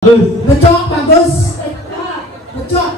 Ngecok bagus. Ngecok.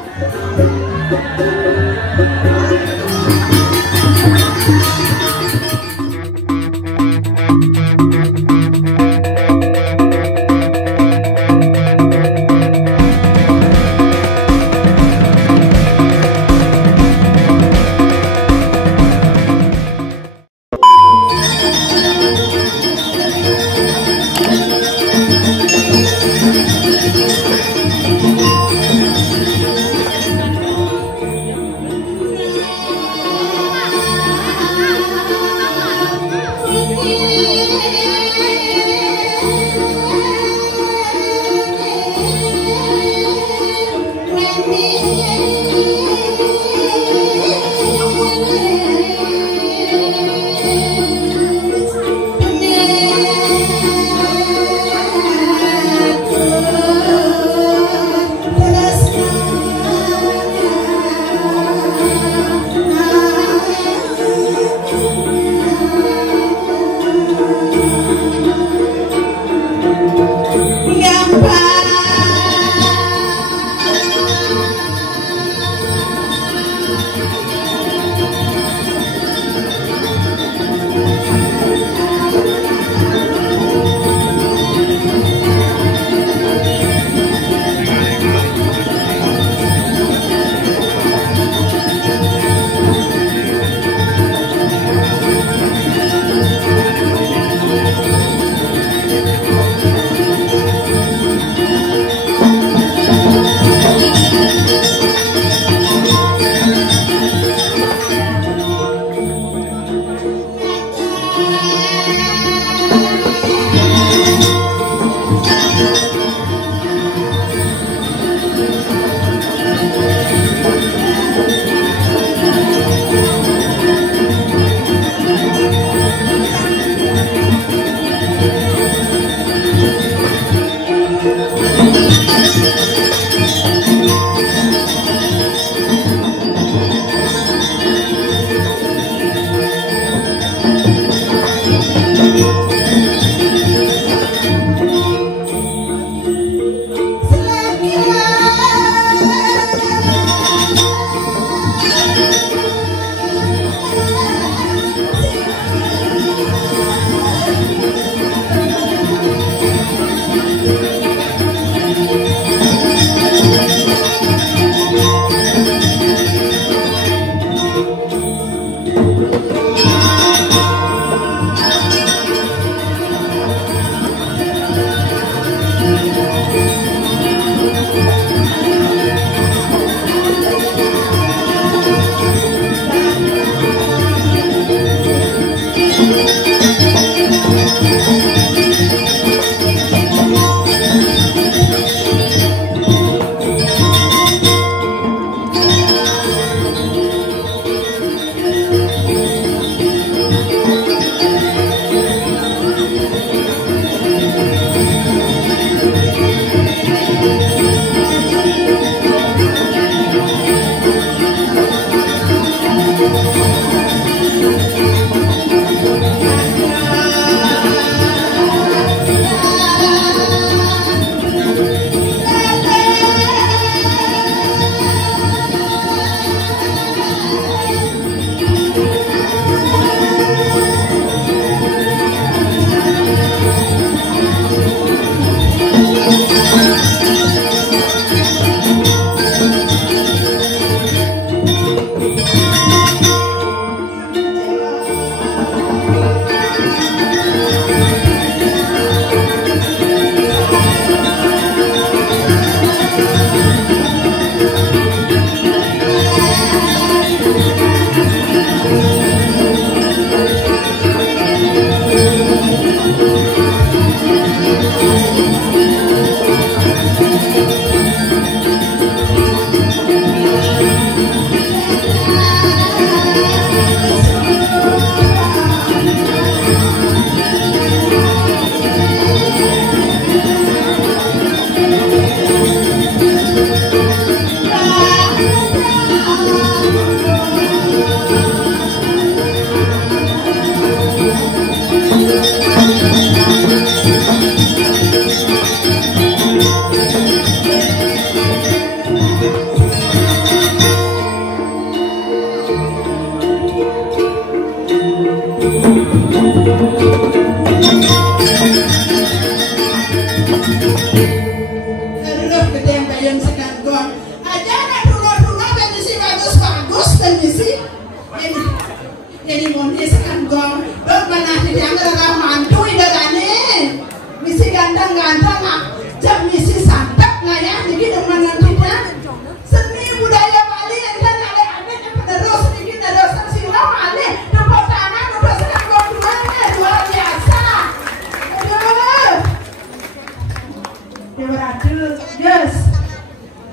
Yes.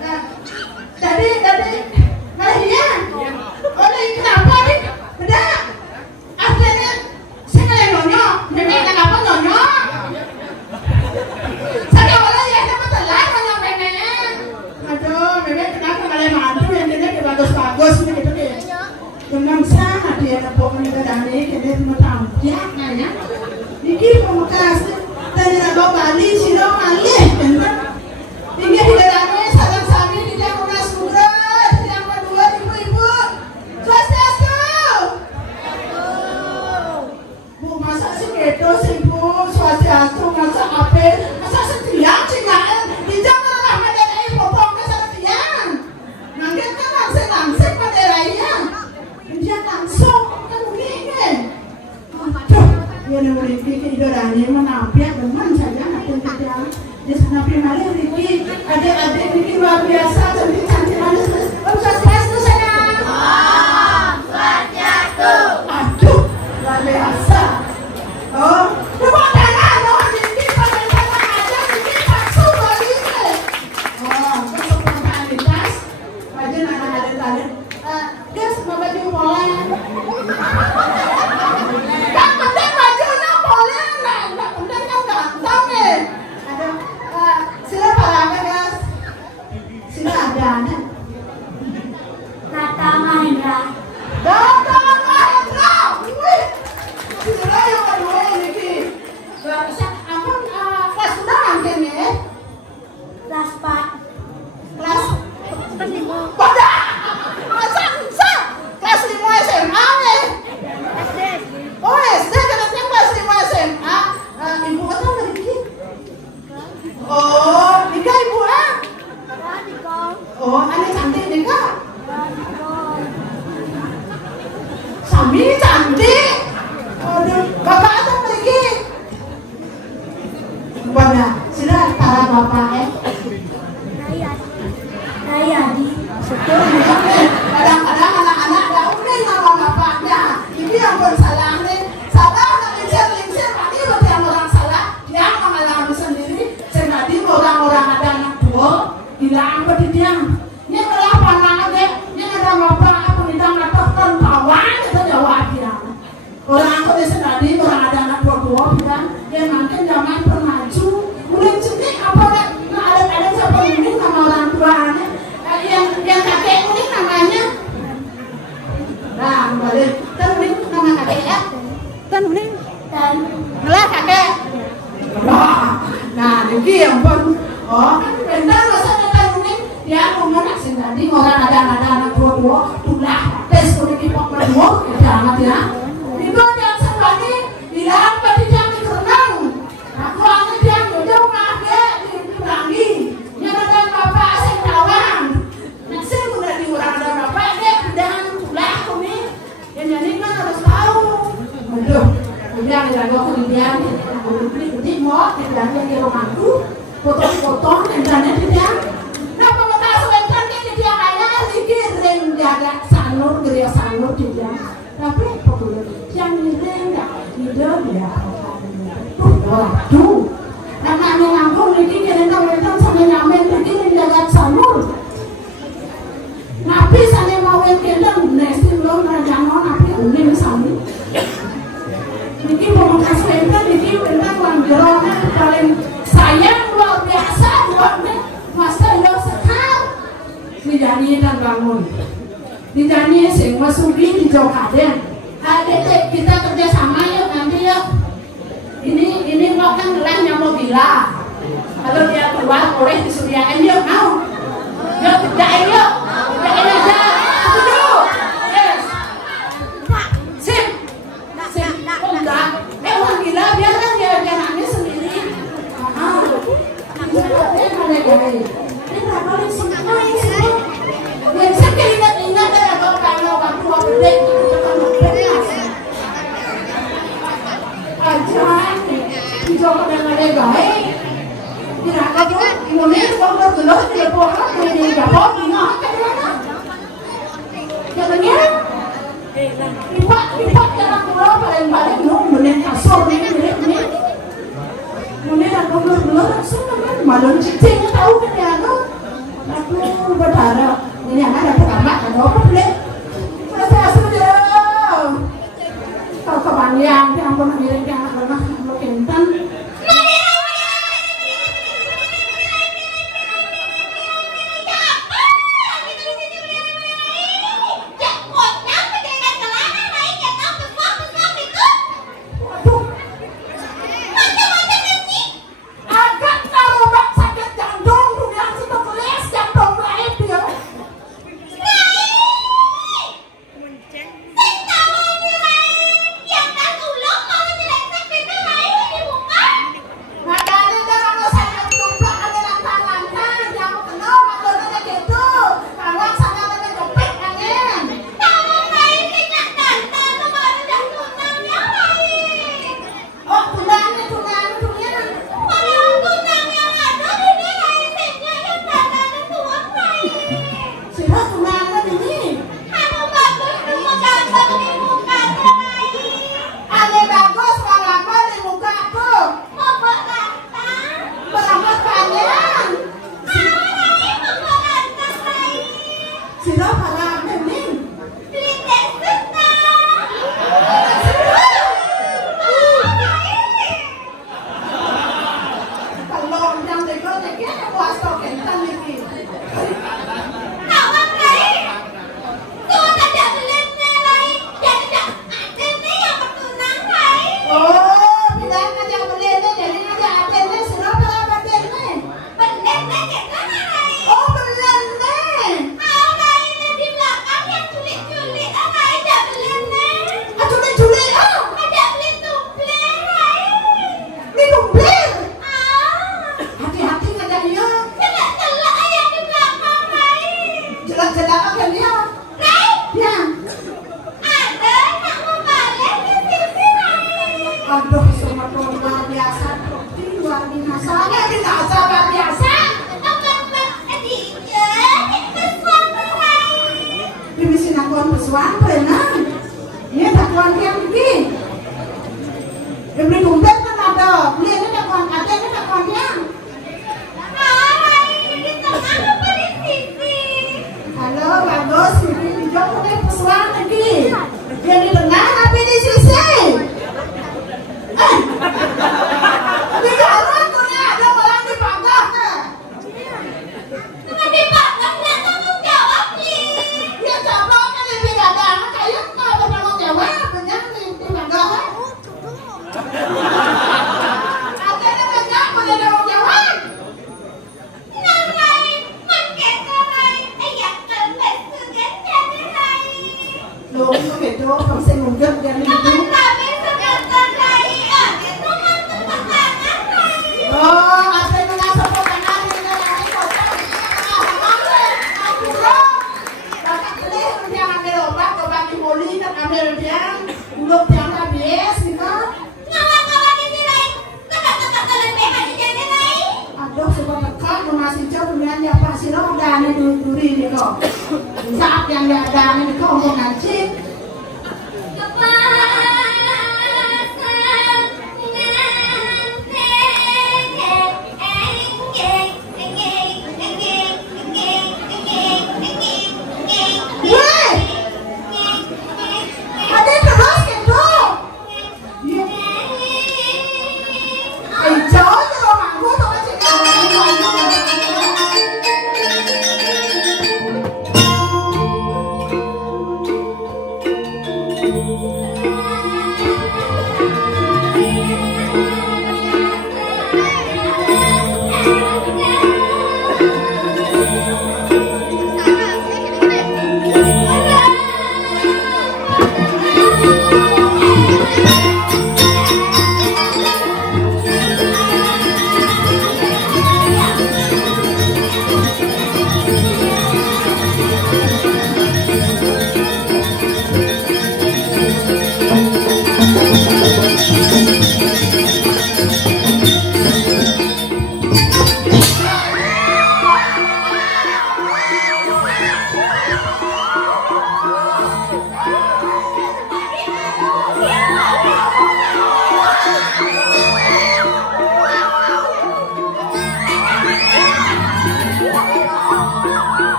Nah, tadi Maria. Oleh kenapa nih? Beda. Akhirnya saya nggak nyonyok. Nenek kenapa nyonyok? Saya oleh ya sama telat nyonyok nenek. Aduh, nenek kenapa nggak mantu yang nenek bagus-bagus gitu deh. Dengan sangat dia dapat meninggalkan ini dia cuma tampil nanya. Ini pemakas dari Raga Bali sih malih kan? Tinggi hidangannya salam sami tidak pernah surat yang kedua ibu-ibu. Swastiastu. Bu masa sih gitu sih bu Swastiastu masa apa? Masa setiap cinggaan di zaman lama dari potong ke setiap. Nanti kan langsung pada raya. Dia langsung kan begini. Aduh, dia nulis di idolanya menampil dengan saja nanti dia di sana primari Ricky, adik-adik Ricky luar biasa, cantik manis. Swastiastu sayang. Swastiastu. Aduh, luar biasa. Oh, tepuk tangan dong Ricky, pada tangan aja Ricky paksu lagi. Oh, spontanitas. Aja anak-anak tadi. Guys, mau baju boleh. Kan penting bajunya boleh nggak penting kan ganteng nih. Ada, sila parame guys. Sila ada nih. Tata Mahendra. Tata Mahendra. Wih, sila yang kedua ini. Apa kelas berapa nih? Kelas 4. Kelas 5. Pada. Kelas 5 SMA nih. SD. Oh SD katanya kelas 5 SMA. Ibu apa lagi? Oh, Nika ibu ah? Niko. Oh, anak cantik Nika. Niko. Sami cantik. Aduh, bapak atau pergi? Bana, sila tara bapak Nayadi. Kadang-kadang anak-anak dah unik sama bapaknya. Ini yang bersalah nih. Salah nak lincir-lincir, tadi yang orang salah. Dia mengalami sendiri. Jadi orang-orang ada anak tua, hilang berarti dia. Ini kenapa anak aja? Ini ada bapak apa bidang atau tertawan itu jawab dia. Orang aku di sendiri, orang ada anak tua bilang, dia makin zaman bermaju. Mulai cedik apa ada siapa unik sama orang tua nih. Yang kakek unik namanya. Nah, balik. Kan unik nama kakek ya? Kan unik. Dan Ngelah kakek. Wah, nah ini yang pun. Oh, kan benar rasanya kan unik. Ya, kemudian sendiri orang ada anak tua tulah tes unik ipok berdua, jangan ya. Itu yang sendiri bilang tadi jangan berenang. Aku angin dia jauh ngake diulangi. Yang ada bapak saya kawan. Nasi udah diurang ada bapak deh, jangan tulah kami. Yang jadi kan harus tahu. Aduh, udah dilakukan kemudian aku beli mau tidak di rumahku, potong-potong internet dia. Nah, pemetas internet ini dia kayak sedikit ring jaga sanur geria sanur dia. Tapi populer yang ring nggak hidup ya. Waduh, namanya ngangkung ini kira-kira sama nyamen begini jaga sanur. Napi sana mau yang kendang, nasi belum rajangan napi unik sami. Niki pemetas internet niki tentang orang jerona paling sayang luar biasa buatnya masa lo sekal. Dijani dan bangun. Dijani sing masuki di Jokaden. Adik kita kerja sama yuk nanti yuk. Ini mau kan ngelahnya mau gila. Kalau dia keluar boleh disediakan yuk mau. Yuk kerjain yuk. Kerjain aja. Setuju? Yes. Sip. Sip. Oh enggak. Orang gila biarkan dia nangis sendiri. Ini paling semua yang saya ingat ada kalau waktu gede aja hijau pada ada gay tidak ada Indonesia kalau gelap dia pohon dia jawab ini katanya lipat jangan keluar paling menit kasur ini menit aku belum langsung kan malam cicing tahu Oh bener nih. Di belakang yang culik-culik, Rai dah beli nih. Ah culik-culik ah. Ada beli tumpeng, Rai. Ini tumpeng. Ah, Hati-hati ngajak dia. celak-celak yang di belakang, Rai. Jelak-jelak akan dia. Rai, Ya. ada nak mau balik ke sini, Rai. Aduh semua luar biasa. Luar biasa. Ini biasa luar biasa. Di sini akuan pesuan pernah. Ini takuan yang ini. Beli tumpeng kan ada. Beli ini takuan ada ini takuan yang. Halo bagus. Ini hijau mulai pesuan lagi. Yang di tengah tapi di sisi. Di dalam tuh ada orang di pagar. Dia jawab kan di pagar. Kayak nggak ada tanggung jawab. Benar nih di pagar. Ada banyak pada tanggung jawab. Loh, itu không xem một chút cho nên đúng. Apa yang mengapa kanan ini lagi kocok. Aku loh. Kakak beli yang ambil obat ke bagi poli dan ambil yang belum yang habis gitu. Aduh, suka tekan masih jauh dengan ya pasti lo udah nih duri nih kok. Saat yang dia ada nih kok mau ngaji. Ada terus gitu.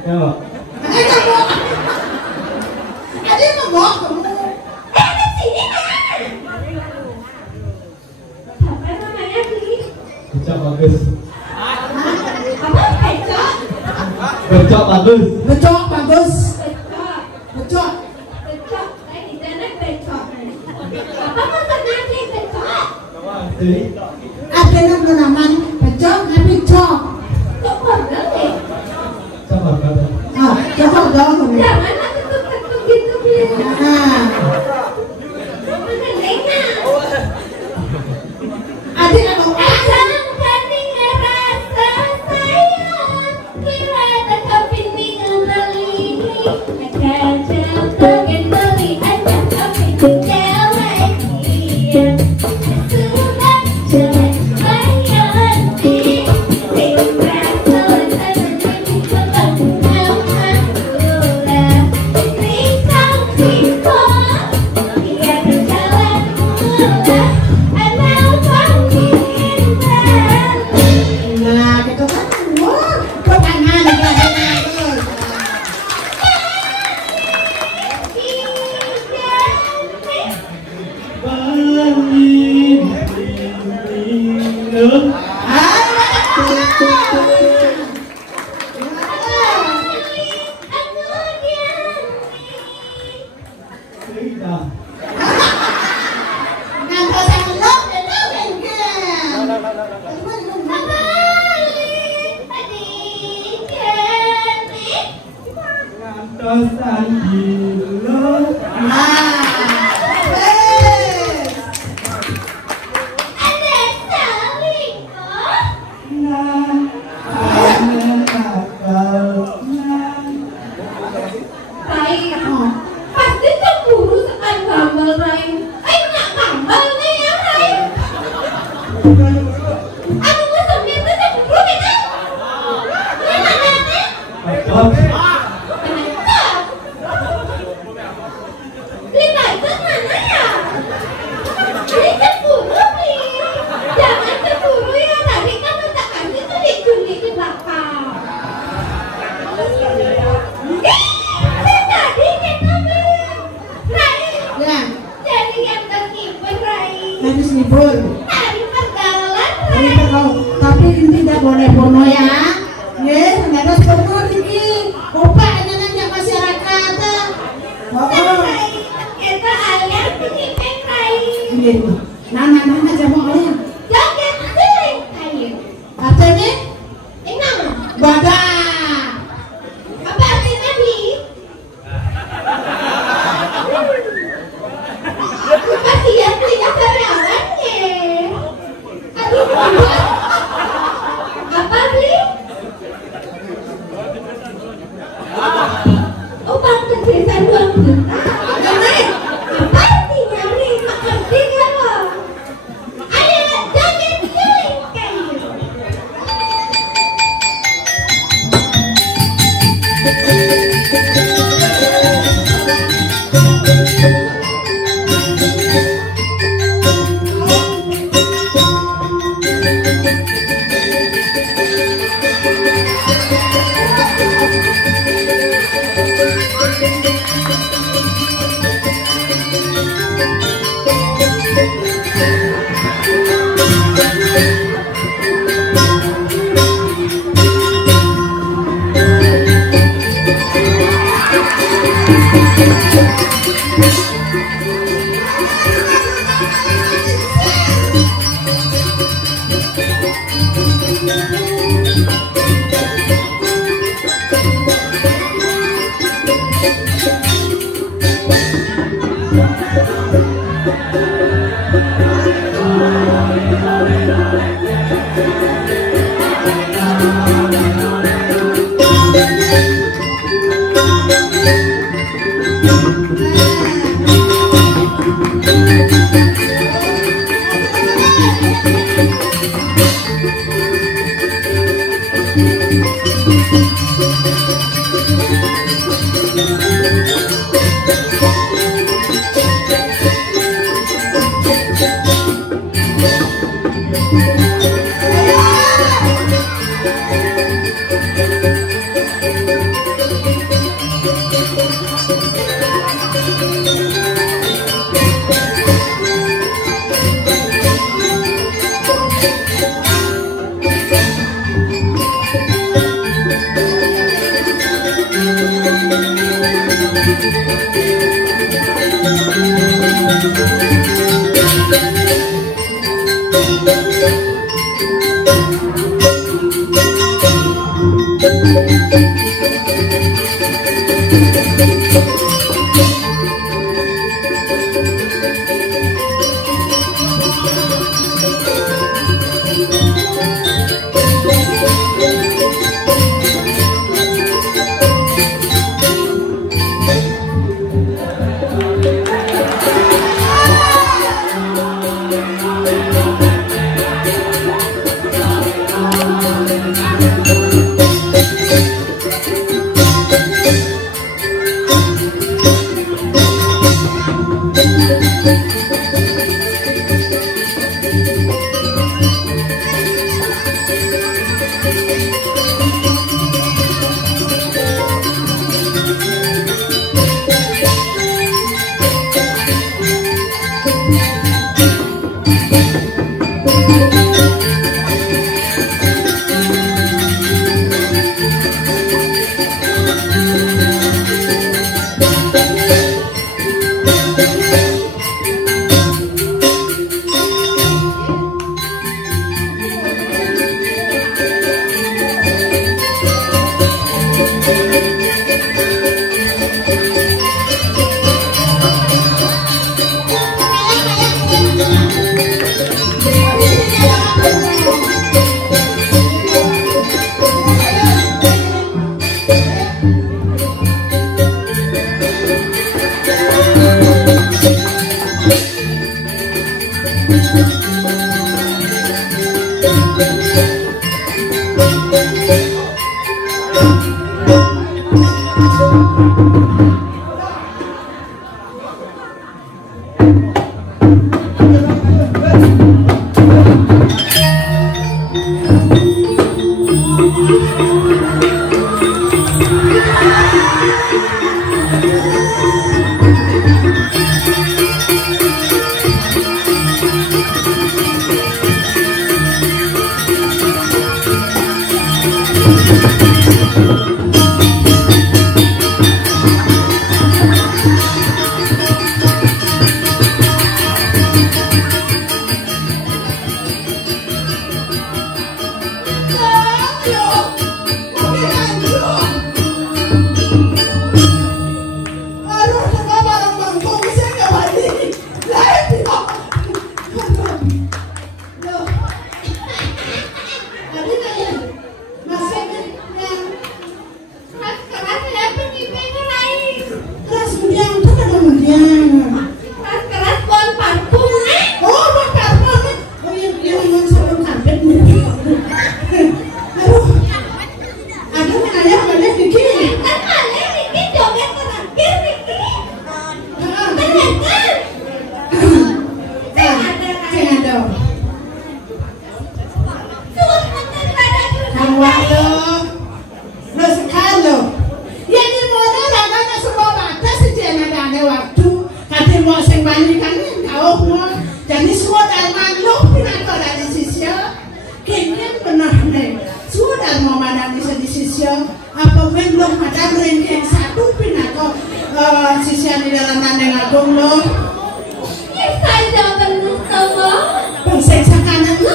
Jauh aja lo mampu tuh masih Becok bagus. Apa becok? Becok bagus. Becok bagus. Becok. Becok. Becok. Saya di sana becok. Apa maksudnya sih becok? Jadi Artinya penamaan becok tapi cok. Kok pernah deh? coba kata. Ah, cocok dong. Jangan aku ketuk gitu dia. Nah, Mana lengah? adik atau Akan ketinggalan rasa sayang. Kira tak kepingin kembali. Akan jatuh kembali. Akan kepingin lagi. Sudah jelas bayanti. Tinggal selesai menjadi pembangunan pula. Risau siswa. Dia berjalan mula. Anak panggilan. nah gitu kan. Wah, pertanyaan lagi. Nước. Đấy là Tosan Gilo. Pasti cemburu sekali gambar Rai. Nggak gambar nih ya Rai. Aku nggak sebenarnya cemburu kita. Mana nanti? Lima itu mana ya? Ini cemburu nih. Jangan cemburu ya. Tadi kan minta kasih tuh diculik di belakang. Tadi kita Rai. Ya, Jadi yang terkibur Rai. habis libur. Tari pergaulan Ini Rai. kalau tapi tidak boleh porno ya. Ya, ternyata porno ini upahnya nanya masyarakat. Oh, Rai. Kita alias penyimpan Rai. gitu. Nana aja mau kalian. Joget sering ayo. Artinya Enam. badak. Apa artinya Bi? Kasihan punya karyawannya. Aduh, buat. Apa Bi? Oh, bang kesesan 2 juta. Apa artinya Bi? Mengerti nggak lo? Ayo, joget sering kayu.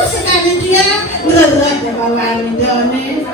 Sekali dia, ngerat ya bawa ini.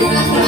Yeah.